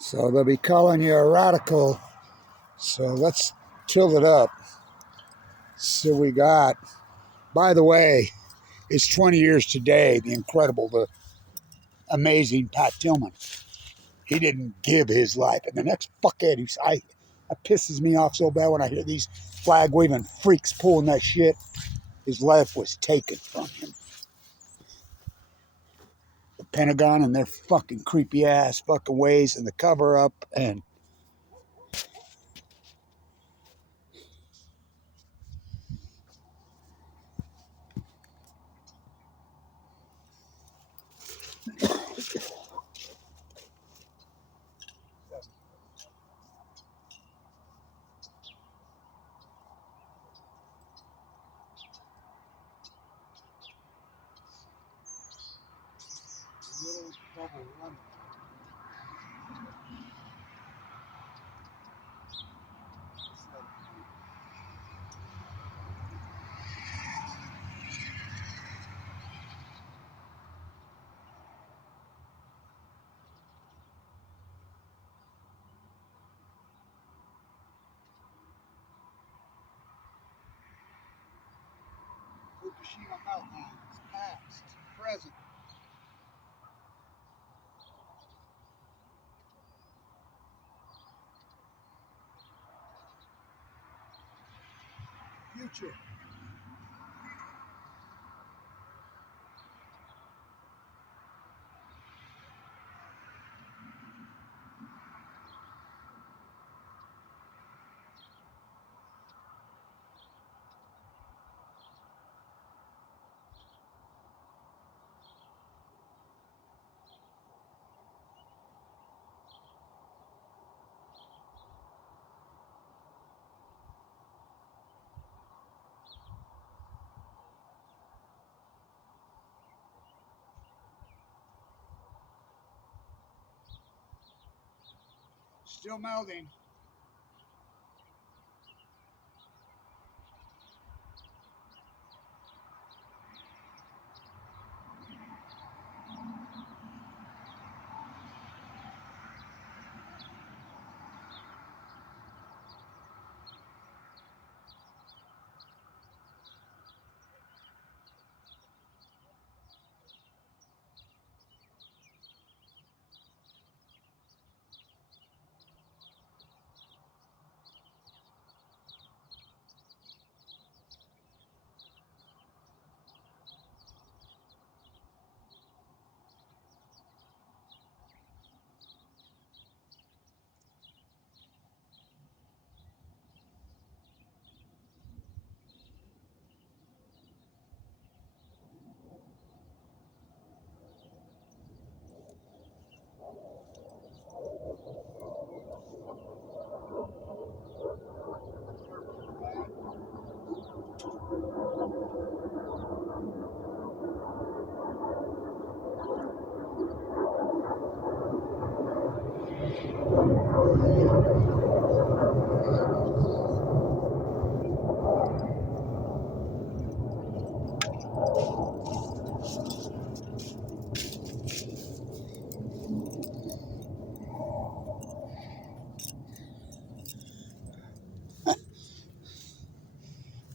So they'll be calling you a radical. So let's tilt it up. So we got, by the way, it's 20 years today, the incredible, the amazing Pat Tillman. He didn't give his life. And the next fuckhead that pisses me off so bad when I hear these flag waving freaks pulling that shit. His life was taken from him. The Pentagon and their fucking creepy ass fucking ways and the cover up and little bubble running. FUKUSHIMA meltdowns, past, present. Future. Still melding.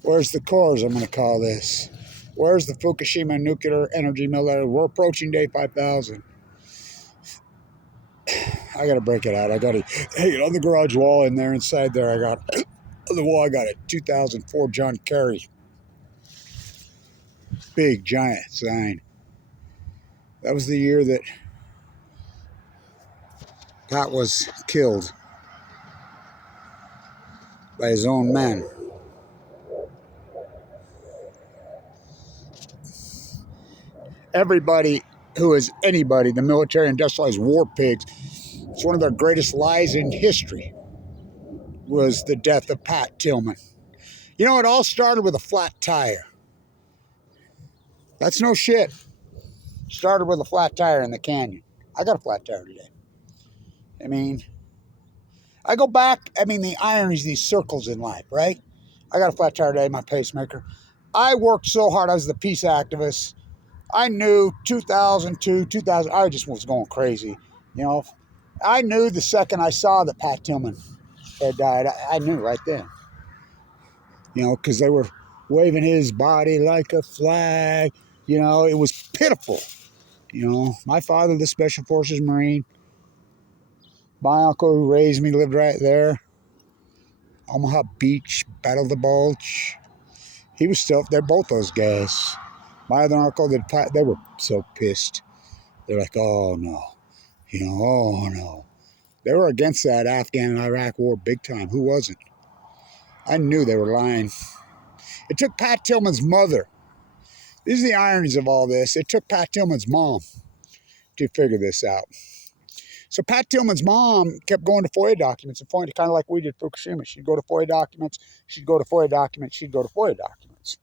Where's the cores, I'm going to call this? Where's the Fukushima nuclear energy meltdown? We're approaching day 5,000. I got to break it out. I got to hang it on the garage wall in there. Inside there, I got on the wall, I got a 2004 John Kerry. Big, giant sign. That was the year that Pat was killed by his own men. Everybody who is anybody, the military industrialized war pigs, it's one of their greatest lies in history, was the death of Pat Tillman. You know, it all started with a flat tire. That's no shit. Started with a flat tire in the canyon. I got a flat tire today. I mean, I go back, the ironies, these circles in life, right? I got a flat tire today, my pacemaker. I worked so hard. I was the peace activist. I knew 2002, 2000, I just was going crazy. You know, I knew the second I saw that Pat Tillman had died. I knew right then. You know, because they were waving his body like a flag. You know, it was pitiful. You know, my father, the Special Forces Marine. My uncle who raised me lived right there. Omaha Beach, Battle of the Bulge. He was still, they're both those guys. My other uncle, they were so pissed. They're like, oh no. You know, oh no. They were against that Afghan and Iraq war big time. Who wasn't? I knew they were lying. It took Pat Tillman's mother. These are the ironies of all this. It took Pat Tillman's mom to figure this out. So Pat Tillman's mom kept going to FOIA documents and FOIA, kind of like we did Fukushima. She'd go to FOIA documents, she'd go to FOIA documents, she'd go to FOIA documents.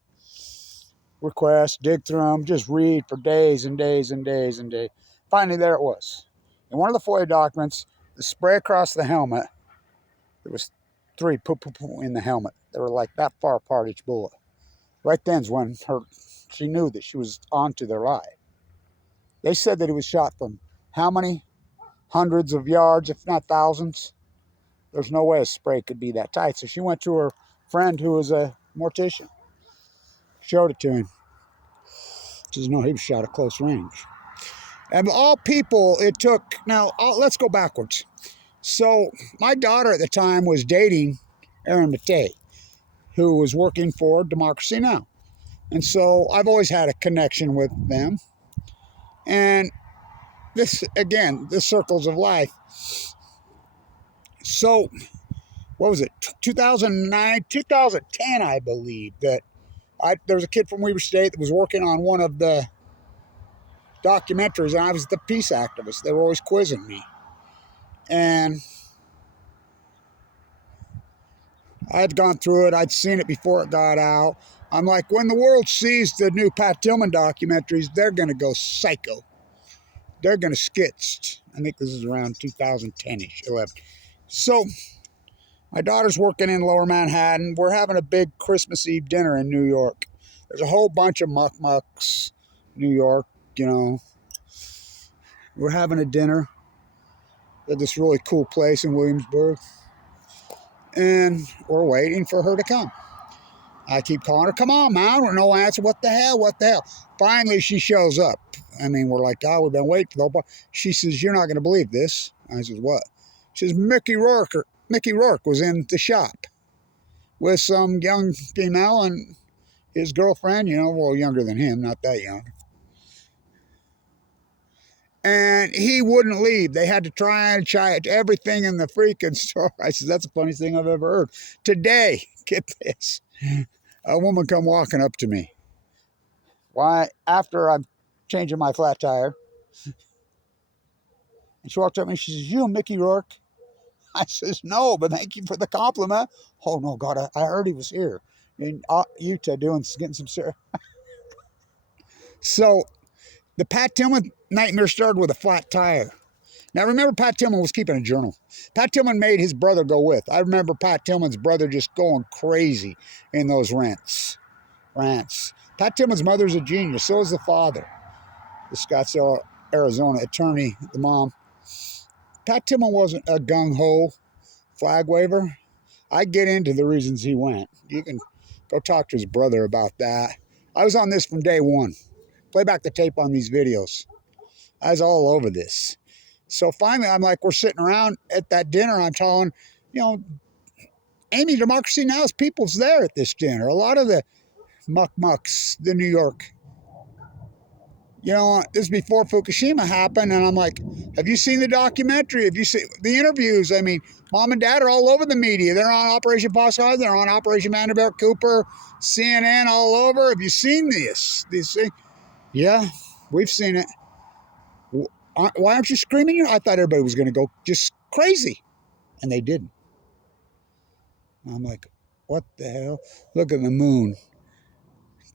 Requests, dig through them, just read for days and days and days and days. Finally, there it was. In one of the FOIA documents, the spray across the helmet, there was 3 in the helmet. They were like that far apart each bullet. Right then's when she knew that she was onto their lie. They said that he was shot from how many? Hundreds of yards, if not thousands. There's no way a spray could be that tight. So she went to her friend who was a mortician. Showed it to him. She says, no, he was shot at close range. And of all people, it took, now let's go backwards. So my daughter at the time was dating Aaron Matei, who was working for Democracy Now! And so I've always had a connection with them. And this, again, the circles of life. So, what was it, 2009, 2010, I believe, that there was a kid from Weber State that was working on one of the documentaries, and I was the peace activist. They were always quizzing me. And I had gone through it. I'd seen it before it got out. I'm like, when the world sees the new Pat Tillman documentaries, they're going to go psycho. They're going to skitz. I think this is around 2010-ish, 11. So my daughter's working in Lower Manhattan. We're having a big Christmas Eve dinner in New York. There's a whole bunch of mucks, New York, you know. We're having a dinner at this really cool place in Williamsburg. And we're waiting for her to come. I keep calling her, come on, man. No answer. What the hell? What the hell? Finally, she shows up. I mean, we're like, oh, we've been waiting for the whole bunch. She says, you're not going to believe this. I says, what? She says, Mickey Rourke was in the shop with some young female and his girlfriend, you know, well, younger than him, not that young. And he wouldn't leave. They had to try everything in the freaking store. I said, that's the funniest thing I've ever heard. Today, get this, a woman come walking up to me. Why? After I'm changing my flat tire. And she walked up to me, she says, you Mickey Rourke? I says, no, but thank you for the compliment. Oh, no, God, I heard he was here in Utah getting some syrup. So the Pat Tillman nightmare started with a flat tire. Now, remember, Pat Tillman was keeping a journal. Pat Tillman made his brother go with. I remember Pat Tillman's brother just going crazy in those rants. Pat Tillman's mother's a genius. So is the father, the Scottsdale, Arizona attorney, the mom. Pat Tillman wasn't a gung-ho flag waver. I get into the reasons he went. You can go talk to his brother about that. I was on this from day one. Play back the tape on these videos. I was all over this. So finally, I'm like, we're sitting around at that dinner. I'm telling, you know, Amy, Democracy Now's people's there at this dinner. A lot of the mucks, the New York. You know, this is before Fukushima happened, and I'm like, have you seen the documentary? Have you seen the interviews? I mean, Mom and Dad are all over the media. They're on Operation Foxtrot. They're on Operation Vanderbilt Cooper, CNN, all over. Have you seen this? These things? Yeah, we've seen it. Why aren't you screaming? I thought everybody was going to go just crazy, and they didn't. I'm like, what the hell? Look at the moon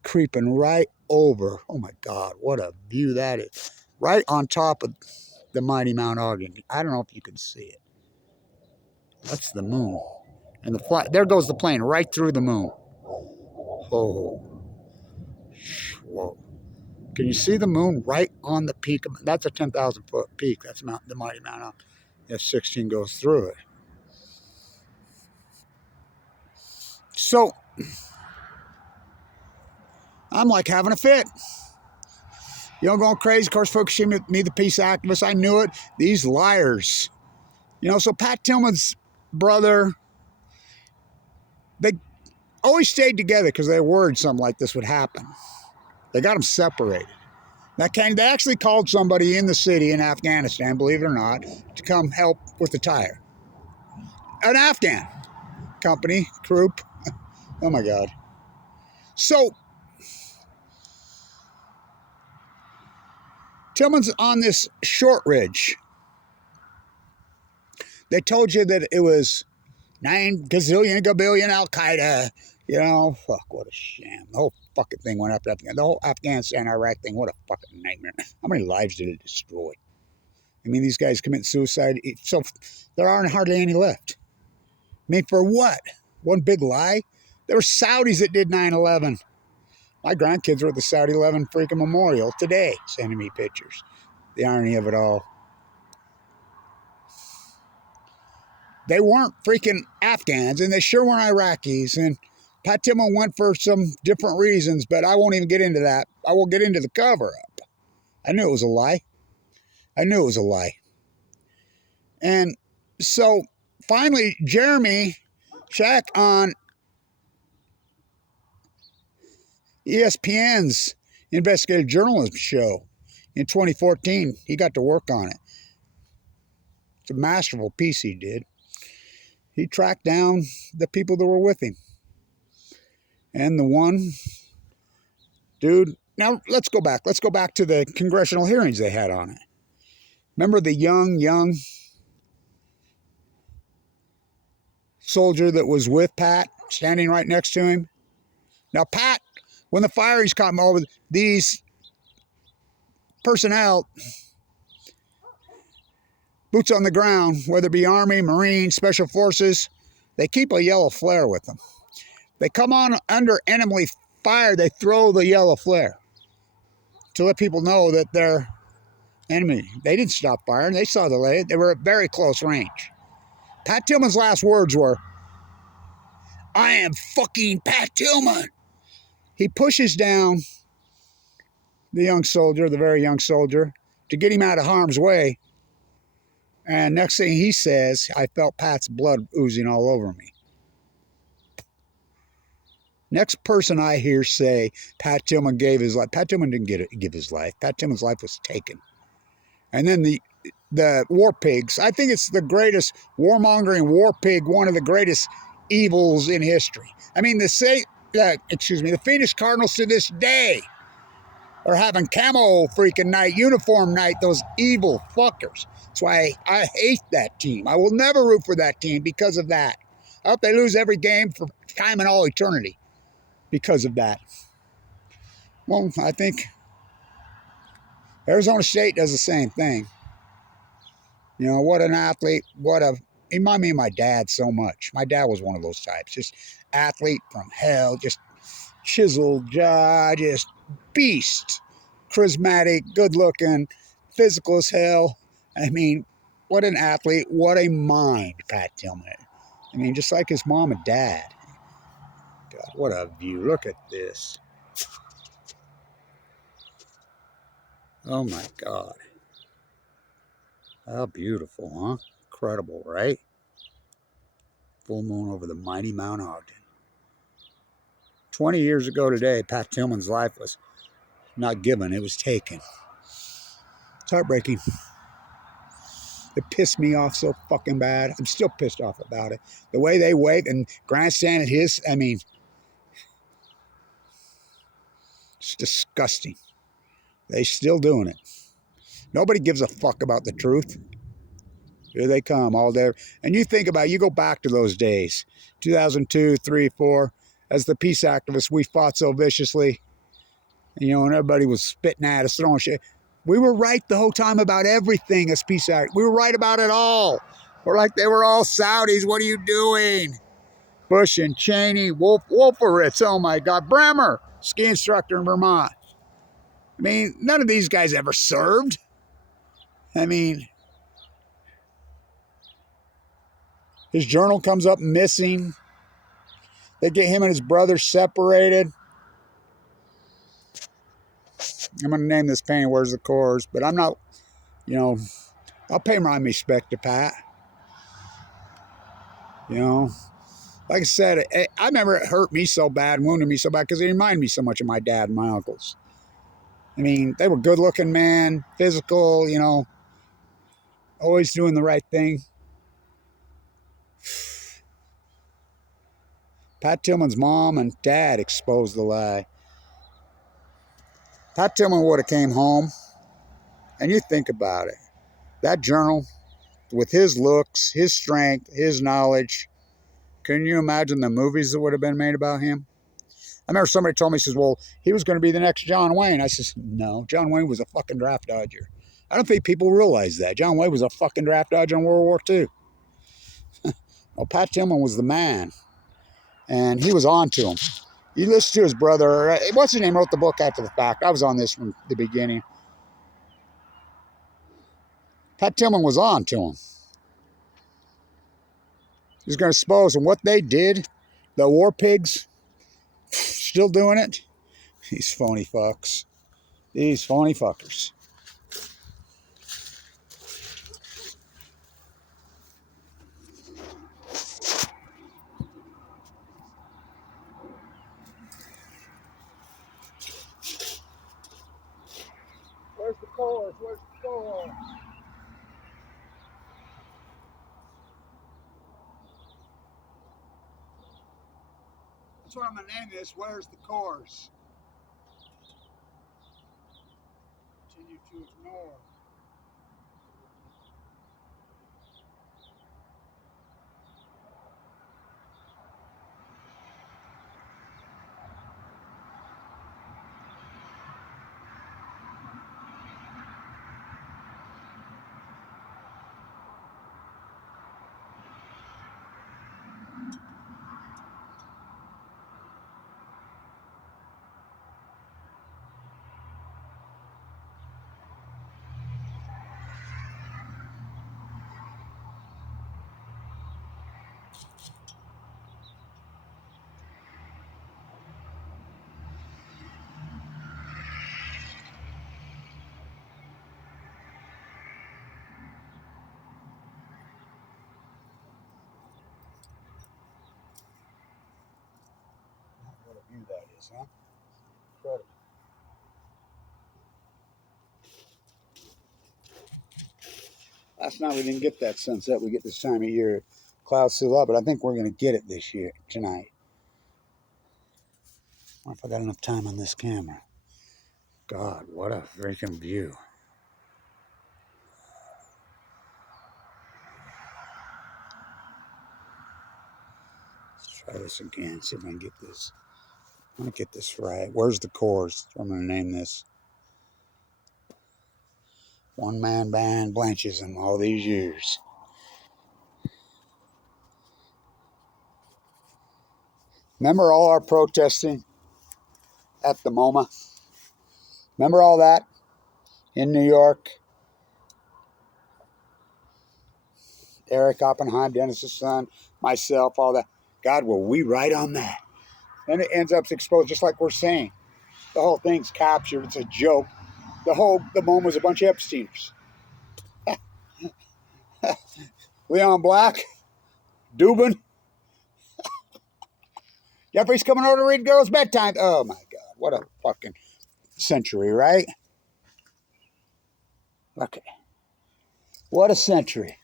creeping right over. Oh my God, what a view that is. Right on top of the mighty Mount Ogden. I don't know if you can see it. That's the moon. And there goes the plane right through the moon. Oh. Whoa. Can you see the moon right on the peak? That's a 10,000 foot peak. That's the mighty Mount Ogden. F-16 goes through it. So I'm like having a fit. You know, going crazy. Of course, Fukushima, me, the peace activist, I knew it. These liars. You know, so Pat Tillman's brother, they always stayed together because they were worried something like this would happen. They got them separated. They actually called somebody in the city in Afghanistan, believe it or not, to come help with the tire. An Afghan company, group. Oh my God. So, Tillman's on this short ridge. They told you that it was 9 gazillion, gabillion Al-Qaeda. You know, fuck, what a sham. The whole fucking thing went up to Afghanistan. The whole Afghanistan-Iraq thing, what a fucking nightmare. How many lives did it destroy? I mean, these guys commit suicide. So there aren't hardly any left. I mean, for what? One big lie? There were Saudis that did 9/11. My grandkids were at the Saudi 11 freaking memorial today, sending me pictures. The irony of it all. They weren't freaking Afghans, and they sure weren't Iraqis. And Pat Tillman went for some different reasons, but I won't even get into that. I will get into the cover-up. I knew it was a lie. I knew it was a lie. And so finally, Jeremy Shack on ESPN's investigative journalism show in 2014, he got to work on it. It's a masterful piece he did. He tracked down the people that were with him. And the one dude, now let's go back. Let's go back to the congressional hearings they had on it. Remember the young soldier that was with Pat, standing right next to him? Now, Pat, when the firings come over, these personnel, boots on the ground, whether it be Army, Marine, Special Forces, they keep a yellow flare with them. They come on under enemy fire, they throw the yellow flare to let people know that they're enemy. They didn't stop firing. They saw the light. They were at very close range. Pat Tillman's last words were, "I am fucking Pat Tillman." He pushes down the young soldier, the very young soldier, to get him out of harm's way. And next thing he says, "I felt Pat's blood oozing all over me." Next person I hear say Pat Tillman gave his life. Pat Tillman didn't give his life. Pat Tillman's life was taken. And then the war pigs. I think it's the greatest warmongering war pig, one of the greatest evils in history. I mean, the Phoenix Cardinals to this day are having camo freaking night, uniform night, those evil fuckers. That's why I hate that team. I will never root for that team because of that. I hope they lose every game for time and all eternity because of that. Well, I think Arizona State does the same thing. You know, what an athlete, he reminded me of my dad so much. My dad was one of those types, just athlete from hell, just chiseled jaw, just beast, charismatic, good looking, physical as hell. I mean, what an athlete, what a mind, Pat Tillman. I mean, just like his mom and dad. God, what a view. Look at this. Oh my God. How beautiful, huh? Incredible, right? Full moon over the mighty Mount Ogden. 20 years ago today, Pat Tillman's life was not given, it was taken. It's heartbreaking. It pissed me off so fucking bad. I'm still pissed off about it. The way they waved and grandstanded his, I mean, it's disgusting. They still doing it. Nobody gives a fuck about the truth. Here they come all there. And you think about it, you go back to those days, 2002, 3, 4, as the peace activists, we fought so viciously, you know, and everybody was spitting at us, throwing shit. We were right the whole time about everything as peace activists. We were right about it all. We're like, they were all Saudis. What are you doing? Bush and Cheney, Wolfowitz, oh my God, Bremer, ski instructor in Vermont. I mean, none of these guys ever served. I mean, His journal comes up missing. They get him and his brother separated. I'm going to name this painting Where's the Cores, but I'm not, you know, I'll pay my respect to Pat. You know, like I said, I remember it hurt me so bad, wounded me so bad, because it reminded me so much of my dad and my uncles. I mean, they were good-looking men, physical, you know, always doing the right thing. Pat Tillman's mom and dad exposed the lie. Pat Tillman would have came home, and you think about it. That journal, with his looks, his strength, his knowledge, can you imagine the movies that would have been made about him? I remember somebody told me, says, well, he was going to be the next John Wayne. I says, no, John Wayne was a fucking draft dodger. I don't think people realize that. John Wayne was a fucking draft dodger in World War II. Well, Pat Tillman was the man, and he was on to him. You listen to his brother, what's his name, wrote the book after the fact. I was on this from the beginning. Pat Tillman was on to him. He was going to expose them. What they did, the war pigs, still doing it. These phony fucks. These phony fuckers. Where's the cores? Where's the core? That's what I'm going to name this. Where's the cores? Continue to ignore. What a view that is, huh? Incredible. Last night we didn't get that sunset we get this time of year. Clouds still up, but I think we're going to get it this year, tonight. I wonder if I got enough time on this camera. God, what a freaking view. Let's try this again, see if I can get this. I'm going to get this right. Where's the cores? I'm going to name this. One-man band Blanchism all these years. Remember all our protesting at the MoMA? Remember all that in New York? Eric Oppenheim, Dennis's son, myself, all that. God, were we right on that? Then it ends up exposed, just like we're saying. The whole thing's captured. It's a joke. The MoMA was a bunch of Epsteiners. Leon Black, Dubin. Jeffrey's coming over to read girls' bedtime. Oh my God, what a fucking century, right? Okay. What a century.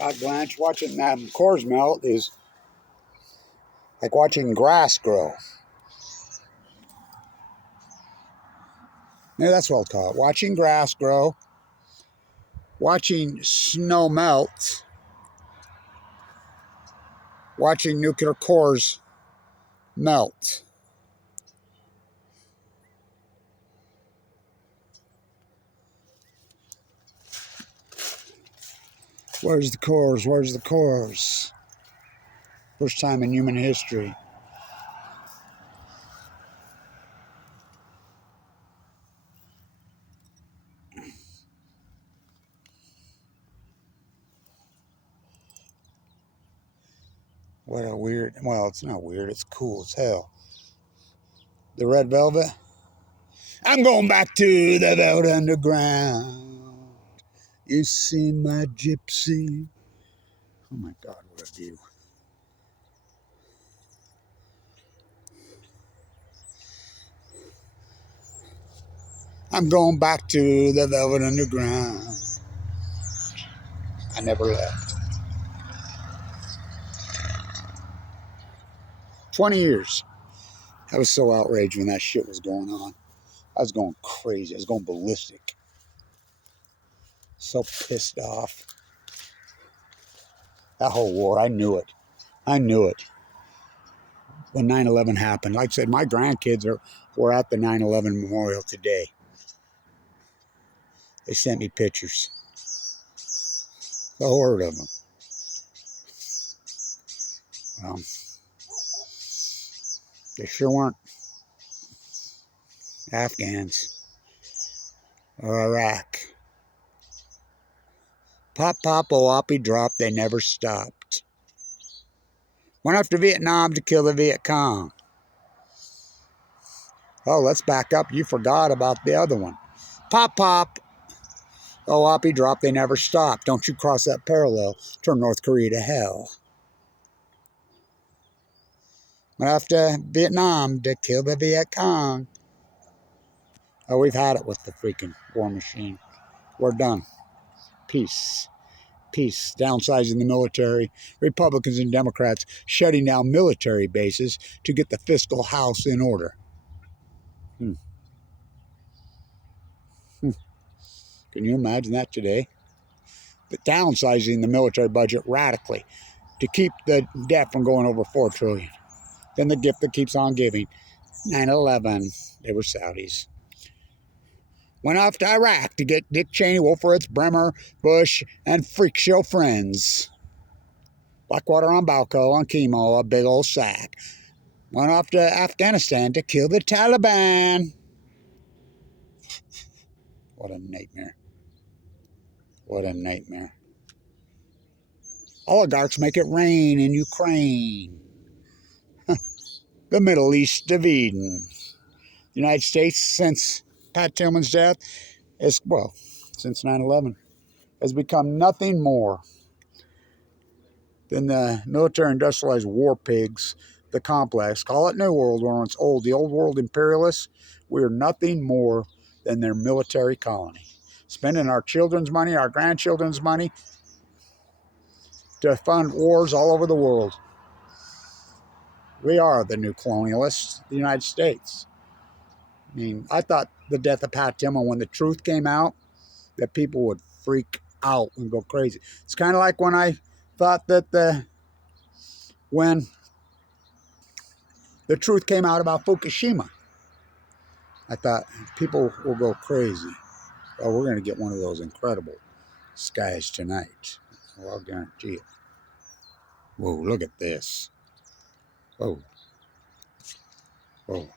God, Blanche, watching that cores melt is like watching grass grow. Maybe that's what I'll call it. Watching grass grow, watching snow melt, watching nuclear cores melt. Where's the cores? Where's the cores? First time in human history. What a weird, well, it's not weird, it's cool as hell. The red velvet. I'm going back to the velvet underground. You see my gypsy. Oh my God, what a view. I'm going back to the velvet underground. I never left. 20 years. I was so outraged when that shit was going on. I was going crazy. I was going ballistic. So pissed off. That whole war, I knew it. I knew it. When 9/11 happened, like I said, my grandkids were at the 9/11 memorial today. They sent me pictures. The horde of them. They sure weren't Afghans or Iraq. Pop, pop, oapi drop, they never stopped. Went after Vietnam to kill the Viet Cong. Oh, let's back up. You forgot about the other one. Pop, pop, oapi drop, they never stopped. Don't you cross that parallel. Turn North Korea to hell. Went after Vietnam to kill the Viet Cong. Oh, we've had it with the freaking war machine. We're done. Peace. Peace. Downsizing the military. Republicans and Democrats shutting down military bases to get the fiscal house in order. Can you imagine that today? But downsizing the military budget radically to keep the debt from going over $4 trillion. Then the gift that keeps on giving. 9/11. They were Saudis. Went off to Iraq to get Dick Cheney, Wolfowitz, Bremer, Bush, and freak show friends. Blackwater on Balco on chemo, a big old sack. Went off to Afghanistan to kill the Taliban. What a nightmare. What a nightmare. Oligarchs make it rain in Ukraine. The Middle East of Eden. The United States, since Pat Tillman's death, since 9/11, has become nothing more than the military industrialized war pigs, the complex. Call it New World when it's old. The old world imperialists, we are nothing more than their military colony. Spending our children's money, our grandchildren's money to fund wars all over the world. We are the new colonialists, the United States. I mean, I thought the death of Pat Tillman, when the truth came out, that people would freak out and go crazy. It's kind of like when I thought that when the truth came out about Fukushima, I thought people will go crazy. Oh, we're going to get one of those incredible skies tonight. Well, I'll guarantee it. Whoa, look at this. Whoa. Whoa.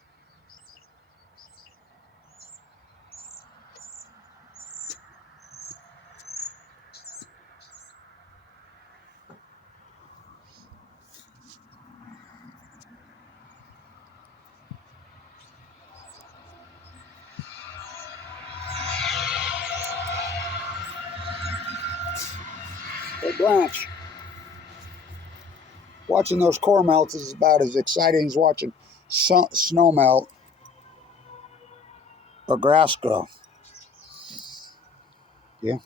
Hey, Blanche, watching those core melts is about as exciting as watching snow melt or grass grow. Yeah.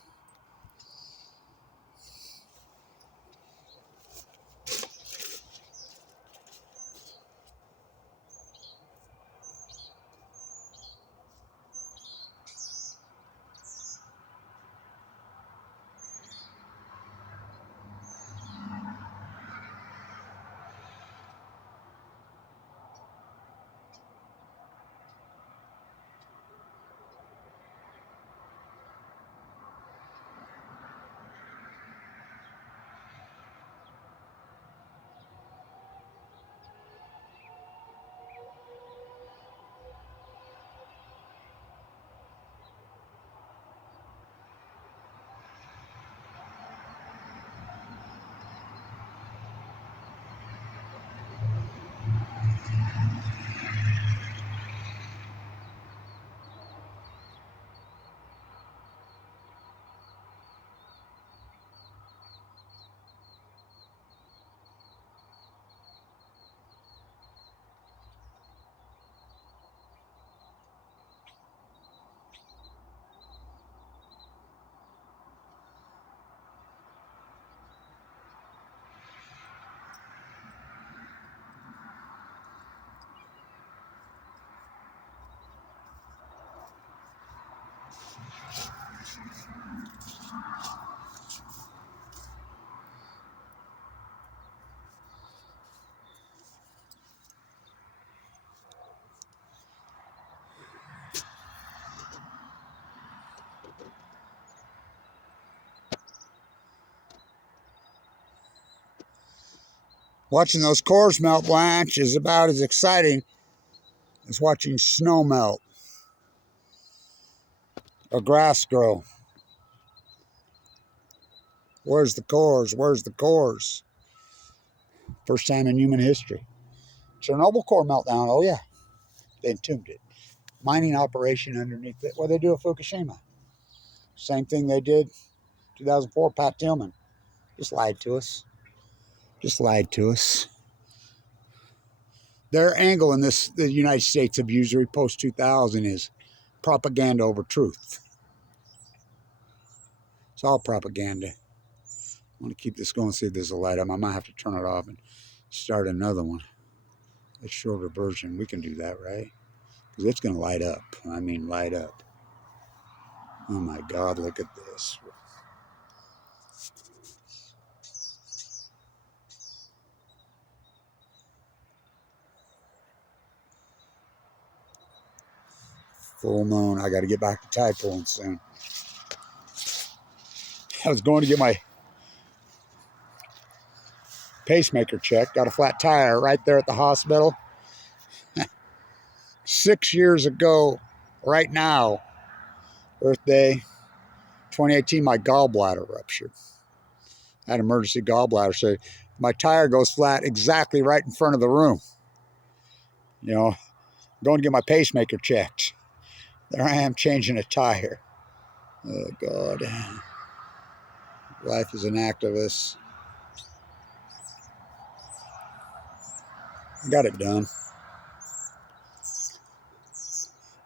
Watching those cores melt, Blanche, is about as exciting as watching snow melt or grass grow. Where's the cores? Where's the cores? First time in human history. Chernobyl core meltdown. Oh, yeah. They entombed it. Mining operation underneath it. What they do at Fukushima. Same thing they did 2004, Pat Tillman. Just lied to us. Just lied to us. Their angle in this, the United States abusery post-2000 is propaganda over truth. It's all propaganda. I want to keep this going, see if there's a light up. I might have to turn it off and start another one. A shorter version. We can do that, right? Because it's going to light up. I mean, light up. Oh my God, look at this. Full moon. I got to get back to tide pulling soon. I was going to get my pacemaker checked. Got a flat tire right there at the hospital. 6 years ago, right now, birthday, 2018, my gallbladder ruptured. I had emergency gallbladder, so my tire goes flat exactly right in front of the room. You know, going to get my pacemaker checked. There I am changing a tire. Oh, God. Life as an activist. I got it done.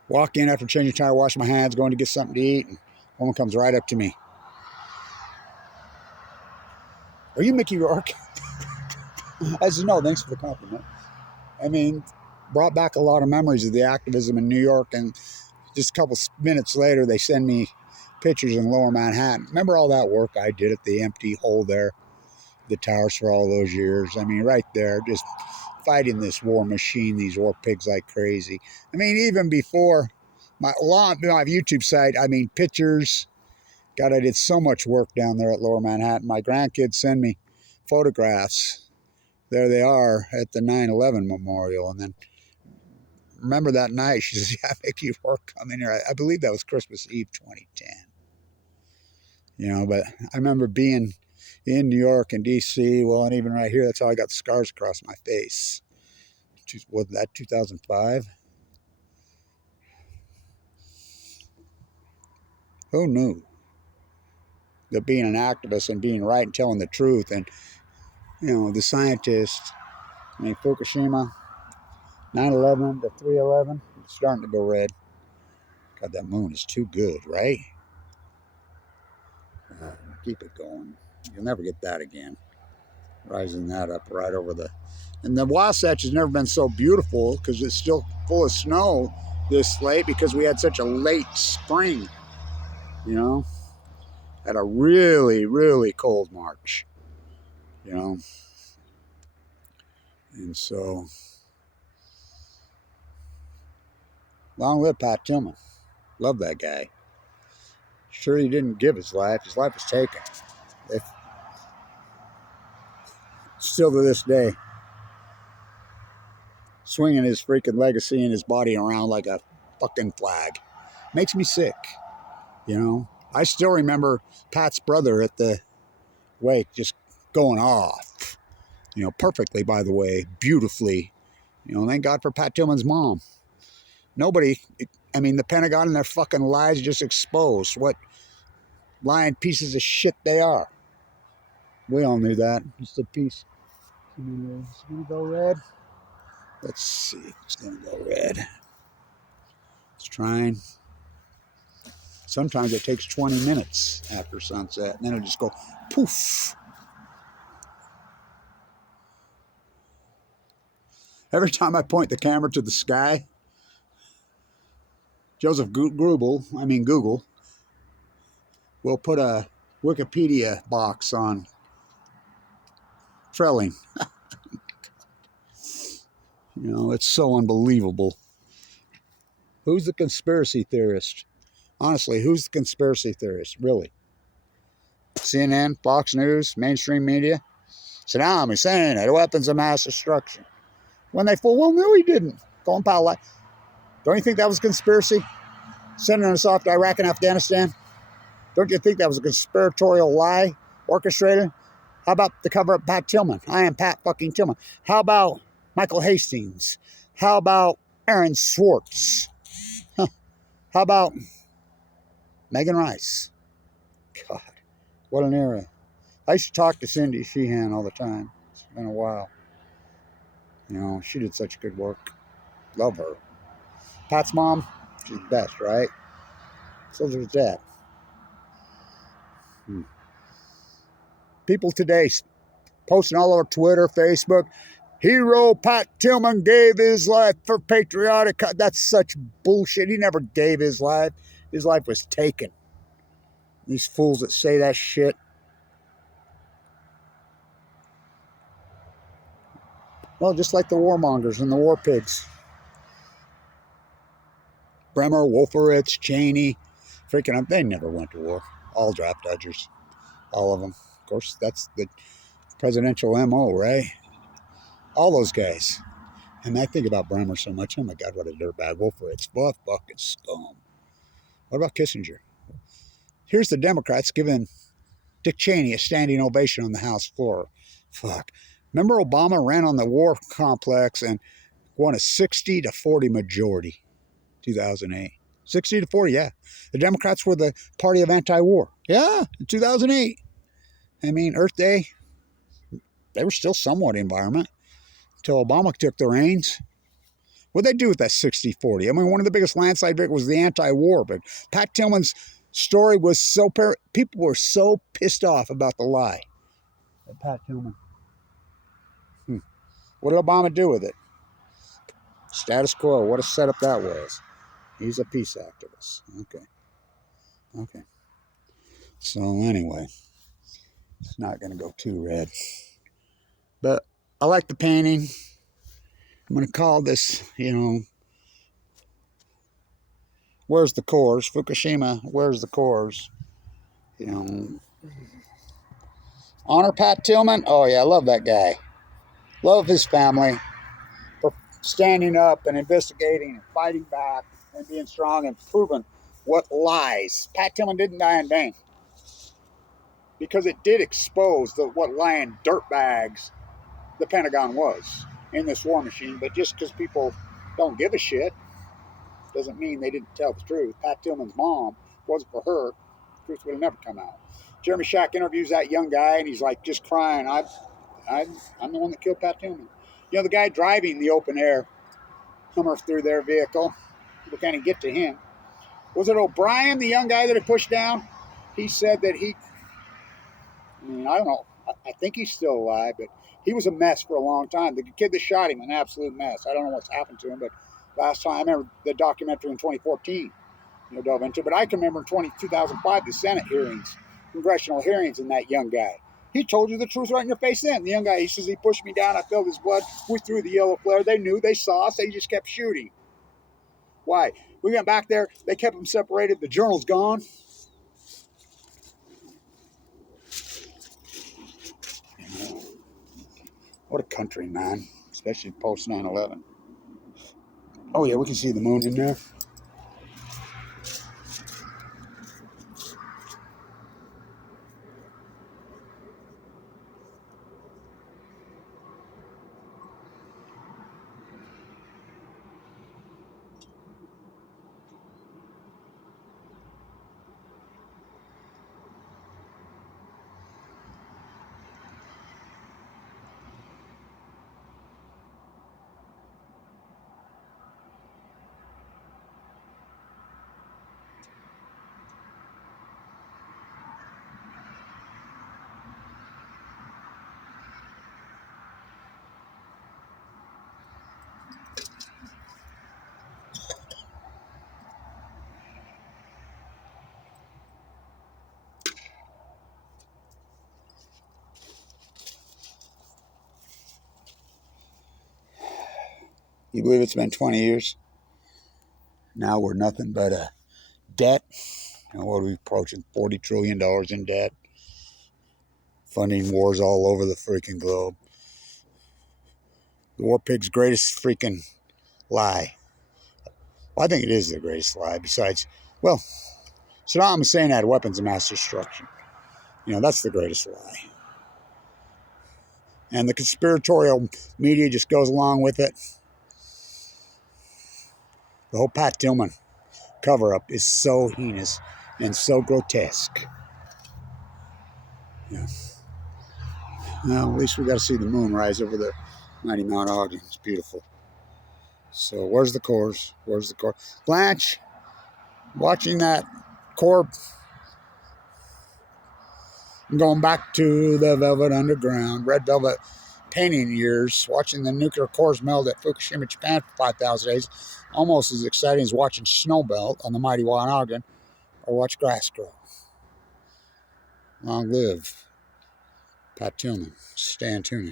Walk in after changing tire, wash my hands, going to get something to eat, and a woman comes right up to me. Are you Mickey Rourke? I said, no, thanks for the compliment. I mean, brought back a lot of memories of the activism in New York, and just a couple minutes later, they send me pictures in Lower Manhattan. Remember all that work I did at the empty hole there, the towers for all those years? I mean, right there, just fighting this war machine, these war pigs like crazy. I mean, even before my YouTube site, I mean, pictures. God, I did so much work down there at Lower Manhattan. My grandkids send me photographs. There they are at the 9/11 memorial. And then remember that night, she says, yeah, Mickey Rourke come in here. I believe that was Christmas Eve 2010. You know, but I remember being in New York and D.C., well, and even right here, that's how I got the scars across my face. Was that 2005? Who knew that being an activist and being right and telling the truth, and, you know, the scientists, I mean, Fukushima, 9/11 to 3/11, it's starting to go red. God, that moon is too good, right? Keep it going. You'll never get that again. Rising that up right over the... And the Wasatch has never been so beautiful because it's still full of snow this late because we had such a late spring, you know? Had a really, really cold March, you know? And so, long live Pat Tillman. Love that guy. Sure, he didn't give his life. His life was taken. Still to this day, swinging his freaking legacy and his body around like a fucking flag. Makes me sick, you know? I still remember Pat's brother at the wake just going off, you know, perfectly, by the way, beautifully. You know, thank God for Pat Tillman's mom. Nobody, I mean, the Pentagon and their fucking lies just exposed what lying pieces of shit they are. We all knew that. Just a piece. It's gonna go red. Let's see if it's gonna go red. It's trying. Sometimes it takes 20 minutes after sunset, and then it'll just go poof. Every time I point the camera to the sky, Joseph Google will put a Wikipedia box on trelling. You know, it's so unbelievable. Who's the conspiracy theorist? Honestly, who's the conspiracy theorist, really? CNN, Fox News, mainstream media? Saddam Hussein had weapons of mass destruction. When they full well knew he didn't. Colin Powell lied. Don't you think that was a conspiracy? Sending us off to Iraq and Afghanistan? Don't you think that was a conspiratorial lie orchestrated? How about the cover up Pat Tillman? I am Pat fucking Tillman. How about Michael Hastings? How about Aaron Swartz? Huh. How about Megan Rice? God, what an era. I used to talk to Cindy Sheehan all the time. It's been a while. You know, she did such good work. Love her. Pat's mom, she's the best, right? So there's that. People today posting all over Twitter, Facebook, hero Pat Tillman gave his life for patriotic. That's such bullshit. He never gave his life. His life was taken. These fools that say that shit. Well, just like the warmongers and the war pigs. Bremer, Wolfowitz, Cheney, freaking, they never went to war. All draft dodgers. All of them. Of course, that's the presidential MO, right? All those guys. And I think about Bremer so much. Oh my God, what a dirtbag. Wolfowitz. What fucking scum. What about Kissinger? Here's the Democrats giving Dick Cheney a standing ovation on the House floor. Fuck. Remember Obama ran on the war complex and won a 60-40 majority, 2008. 60-40, yeah. The Democrats were the party of anti-war. Yeah, in 2008. I mean, Earth Day, they were still somewhat environment until Obama took the reins. What'd they do with that 60-40? I mean, one of the biggest landslide victories was the anti-war, but Pat Tillman's story was so... people were so pissed off about the lie. Pat Tillman. What did Obama do with it? Status quo. What a setup that was. He's a peace activist. Okay. So anyway, it's not going to go too red. But I like the painting. I'm going to call this, where's the cores? Fukushima, where's the cores? Honor Pat Tillman. Oh, yeah, I love that guy. Love his family for standing up and investigating and fighting back and being strong and proving what lies. Pat Tillman didn't die in vain. Because it did expose what lying dirtbags the Pentagon was in this war machine. But just because people don't give a shit doesn't mean they didn't tell the truth. Pat Tillman's mom, if it wasn't for her, the truth would have never come out. Jeremy Shack interviews that young guy, and he's like just crying. I'm the one that killed Pat Tillman. The guy driving the open air Hummer through their vehicle, people can't even get to him. Was it O'Brien, the young guy that had pushed down? He said that I don't know. I think he's still alive, but he was a mess for a long time. The kid that shot him, an absolute mess. I don't know what's happened to him, but last time, I remember the documentary in 2014, dove into. But I can remember in 2005, the Senate hearings, congressional hearings, and that young guy. He told you the truth right in your face then. The young guy, he says, he pushed me down. I felt his blood. We threw the yellow flare. They knew. They saw us. They just kept shooting. Why? We went back there. They kept them separated. The journal's gone. What a country, man. Especially post 9/11. Oh, yeah, we can see the moon in there. You believe it's been 20 years? Now we're nothing but a debt. What are we approaching? $40 trillion in debt. funding wars all over the freaking globe. The war pig's greatest freaking lie. Well, I think it is the greatest lie. Besides, well, Saddam Hussein had weapons of mass destruction. You know, that's the greatest lie. And the conspiratorial media just goes along with it. The whole Pat Tillman cover-up is so heinous and so grotesque. Yeah. Well, at least we got to see the moon rise over the mighty Mount Ogden. It's beautiful. So where's the cores? Where's the core? Blanche, watching that core. I'm going back to the Velvet Underground, Red Velvet painting years, watching the nuclear cores melt at Fukushima, Japan for 5,000 days. Almost as exciting as watching snow melt on the mighty Mount Ogden or watch grass grow. Long live Pat Tillman. Stay tuned.